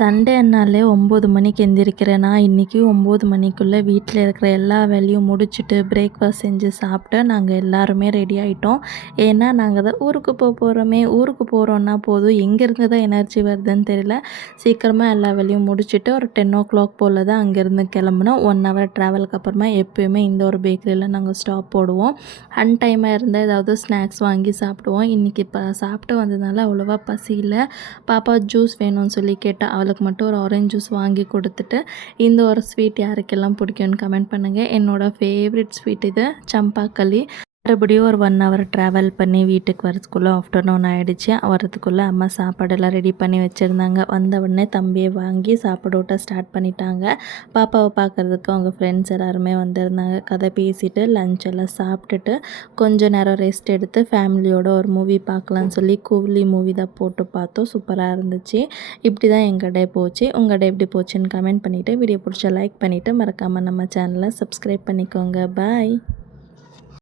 சண்டேன்னாலே 9 மணிக்கு எந்திரிக்கிறேன். நான் இன்றைக்கி 9 மணிக்குள்ளே வீட்டில் இருக்கிற எல்லா வேலையும் முடிச்சுட்டு பிரேக்ஃபாஸ்ட் செஞ்சு சாப்பிட்டு நாங்கள் எல்லாருமே ரெடி ஆகிட்டோம். ஏன்னா நாங்கள் தான் ஊருக்கு போகிறோமே, ஊருக்கு போகிறோன்னா போதும் எங்கேருந்து தான் எனர்ஜி வருதுன்னு தெரியல. சீக்கிரமாக எல்லா வேலையும் முடிச்சுட்டு ஒரு 10:00 போல் தான் அங்கேருந்து கிளம்புனோம். 1 ஹவர் ட்ராவலுக்கு அப்புறமா எப்போயுமே இந்த ஒரு பேக்கரியில் நாங்கள் ஸ்டாப் போடுவோம். அன்டைமாக இருந்தால் ஏதாவது ஸ்நாக்ஸ் வாங்கி சாப்பிடுவோம். இன்றைக்கி இப்போ சாப்பிட்டு வந்ததுனால அவ்வளோவா பசி இல்லை. பாப்பா ஜூஸ் வேணும்னு சொல்லி கேட்டால் அவளுக்கு மட்டும் ஒரு ஆரஞ்ச் ஜூஸ் வாங்கி கொடுத்துட்டு, இந்த ஒரு ஸ்வீட் யாருக்கெல்லாம் பிடிக்கும்னு கமெண்ட் பண்ணுங்கள். என்னோடய ஃபேவரட் ஸ்வீட் இது சம்பாக்களி. மறுபடியும் ஒரு 1 ஹவர் ட்ராவல் பண்ணி வீட்டுக்கு வரதுக்குள்ளே ஆஃப்டர்நூன் ஆகிடுச்சு. வரதுக்குள்ளே அம்மா சாப்பாடெல்லாம் ரெடி பண்ணி வச்சுருந்தாங்க. வந்த உடனே தம்பியை வாங்கி சாப்பாடு ஊட்ட ஸ்டார்ட் பண்ணிட்டாங்க. பாப்பாவை பார்க்குறதுக்கு அவங்க ஃப்ரெண்ட்ஸ் எல்லாருமே வந்திருந்தாங்க. கதை பேசிவிட்டு லஞ்ச் எல்லாம் சாப்பிட்டுட்டு கொஞ்சம் நேரம் ரெஸ்ட் எடுத்து ஃபேமிலியோட ஒரு மூவி பார்க்கலான்னு சொல்லி கூலி மூவி தான் போட்டு பார்த்தோம். சூப்பராக இருந்துச்சு. இப்படி தான் எங்கள் டே போச்சு. உங்கள் டே எப்படி போச்சுன்னு கமெண்ட் பண்ணிவிட்டு வீடியோ பிடிச்சா லைக் பண்ணிவிட்டு மறக்காமல் நம்ம சேனலை சப்ஸ்கிரைப் பண்ணிக்கோங்க. பாய்.